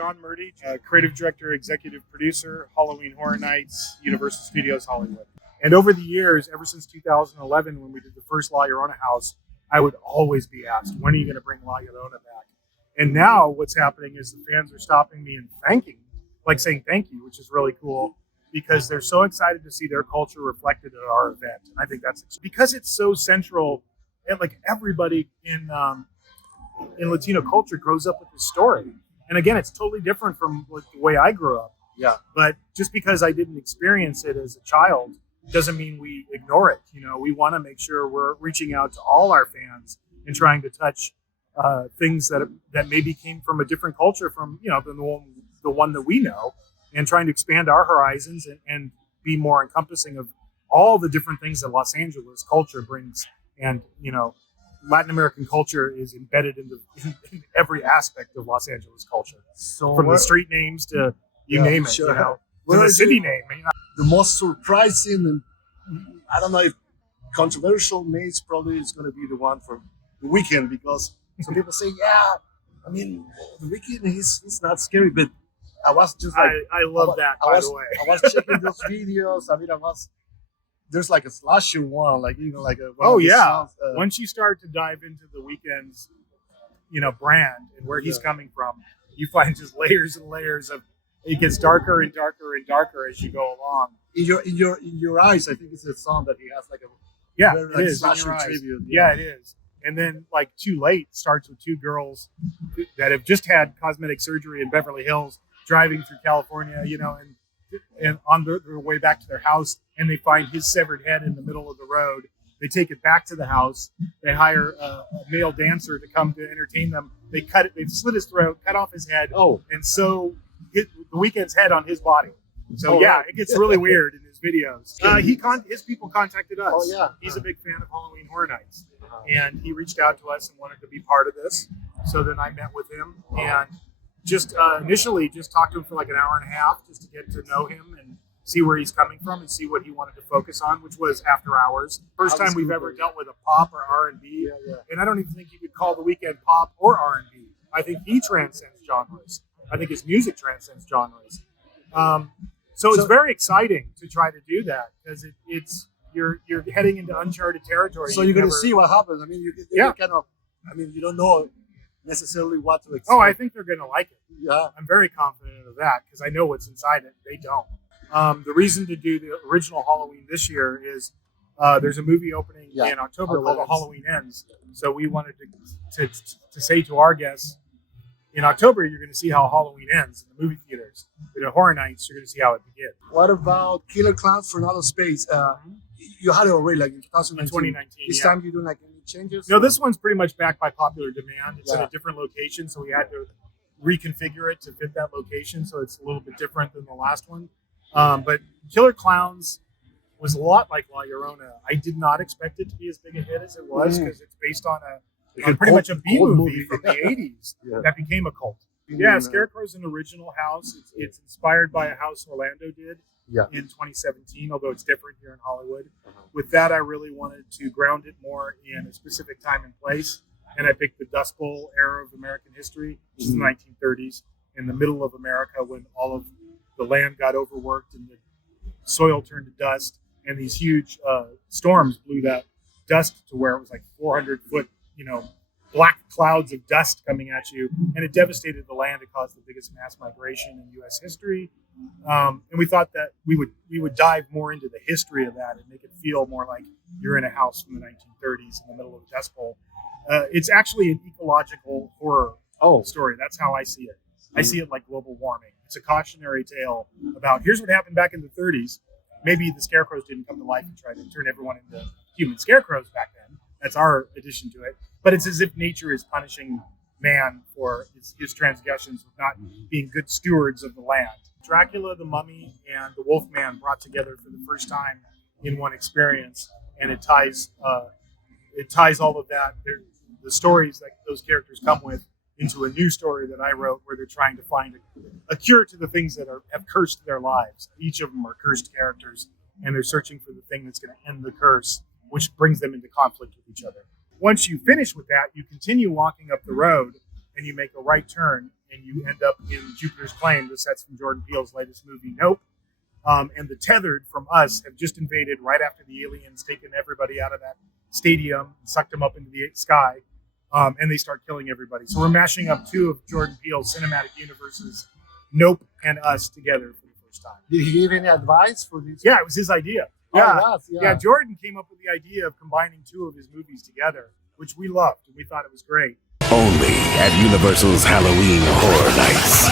John Murdy, creative director, executive producer, Halloween Horror Nights, Universal Studios Hollywood. And over the years, ever since 2011, when we did the first La Llorona house, I would always be asked, when are you going to bring La Llorona back? And now what's happening is the fans are stopping me and thanking, like saying thank you, which is really cool, because they're so excited to see their culture reflected at our event. And I think that's because it's so central, and like everybody in Latino culture grows up with this story. And again, it's totally different from the way I grew up. Yeah. But just because I didn't experience it as a child doesn't mean we ignore it. You know, we want to make sure we're reaching out to all our fans and trying to touch things that maybe came from a different culture from, you know, the one that we know, and trying to expand our horizons and be more encompassing of all the different things that Los Angeles culture brings. And, you know, Latin American culture is embedded in every aspect of Los Angeles culture. So from the street names to you name it, sure. you know, to the city name. You know. The most surprising, and I don't know if controversial, maze probably is going to be the one for The Weeknd, because some people say, yeah, I mean, The Weeknd, he's not scary, but I was just like, I love that, by the way. I was checking those videos. I mean, there's like a slasher one, like, you know, like a. Oh, yeah. Once you start to dive into The Weeknd's, you know, brand and where he's coming from, you find just layers and layers of, it gets darker and darker and darker as you go along. In your eyes, I think it's a song that he has like a very, like, it is slasher tribute. Yeah, it is. And then like Too Late starts with two girls that have just had cosmetic surgery in Beverly Hills, driving through California, you know, and on their way back to their house, and they find his severed head in the middle of the road. They take it back to the house. They hire a male dancer to come to entertain them. They slit his throat, cut off his head, and sew The Weeknd's head on his body. So it gets really weird in his videos. His people contacted us. Oh yeah, he's a big fan of Halloween Horror Nights, and he reached out to us and wanted to be part of this. So then I met with him and just initially just talked to him for like an hour and a half just to get to know him and see where he's coming from and see what he wanted to focus on, which was After Hours. First time we've ever dealt with a pop or R&B, and I don't even think you could call The Weeknd pop or R&B. I think he transcends genres. I think his music transcends genres. So it's very exciting to try to do that, because you're heading into uncharted territory. So you're going to see what happens. I mean, you kind of, I mean, you don't know necessarily what to expect. Oh, I think they're going to like it. Yeah, I'm very confident of that, because I know what's inside it. They don't. The reason to do the original Halloween this year is there's a movie opening in October called Halloween Ends. So we wanted to say to our guests, in October, you're going to see how Halloween ends in the movie theaters. But at Horror Nights, you're going to see how it begins. What about Killer Clowns from Outer Space? You had it already, like in 2019. This time you doing like any changes? No, this one's pretty much backed by popular demand. It's in a different location, so we had to reconfigure it to fit that location, so it's a little bit different than the last one. But Killer Clowns was a lot like La Llorona. I did not expect it to be as big a hit as it was, because it's based on pretty much a B-movie from the 80s that became a cult. Yeah, Scarecrow's an original house. It's inspired by a house Orlando did in 2017, although it's different here in Hollywood. With that, I really wanted to ground it more in a specific time and place, and I picked the Dust Bowl era of American history, which is the 1930s, in the middle of America, when all of the land got overworked and the soil turned to dust, and these huge storms blew that dust to where it was like 400-foot, you know, black clouds of dust coming at you, and it devastated the land. It caused the biggest mass migration in U.S. history, and we thought that we would dive more into the history of that and make it feel more like you're in a house from the 1930s in the middle of a dust bowl. It's actually an ecological horror story. That's how I see it. I see it like global warming. It's a cautionary tale about here's what happened back in the 30s. Maybe the scarecrows didn't come to life and try to turn everyone into human scarecrows back then. That's our addition to it. But it's as if nature is punishing man for his transgressions with not being good stewards of the land. Dracula, the Mummy, and the Wolfman brought together for the first time in one experience, and it ties all of that, the stories that those characters come with, into a new story that I wrote, where they're trying to find a cure to the things that have cursed their lives. Each of them are cursed characters, and they're searching for the thing that's going to end the curse, which brings them into conflict with each other. Once you finish with that, you continue walking up the road, and you make a right turn, and you end up in Jupiter's Claim, the sets from Jordan Peele's latest movie, Nope. And the Tethered from Us have just invaded right after the aliens taken everybody out of that stadium and sucked them up into the sky, and they start killing everybody. So we're mashing up two of Jordan Peele's cinematic universes, Nope and Us, together for the first time. Did he give any advice for this? Yeah, it was his idea. Oh, Yeah, it was, yeah. Jordan came up with the idea of combining two of his movies together, which we loved, and we thought it was great. Only at Universal's Halloween Horror Nights.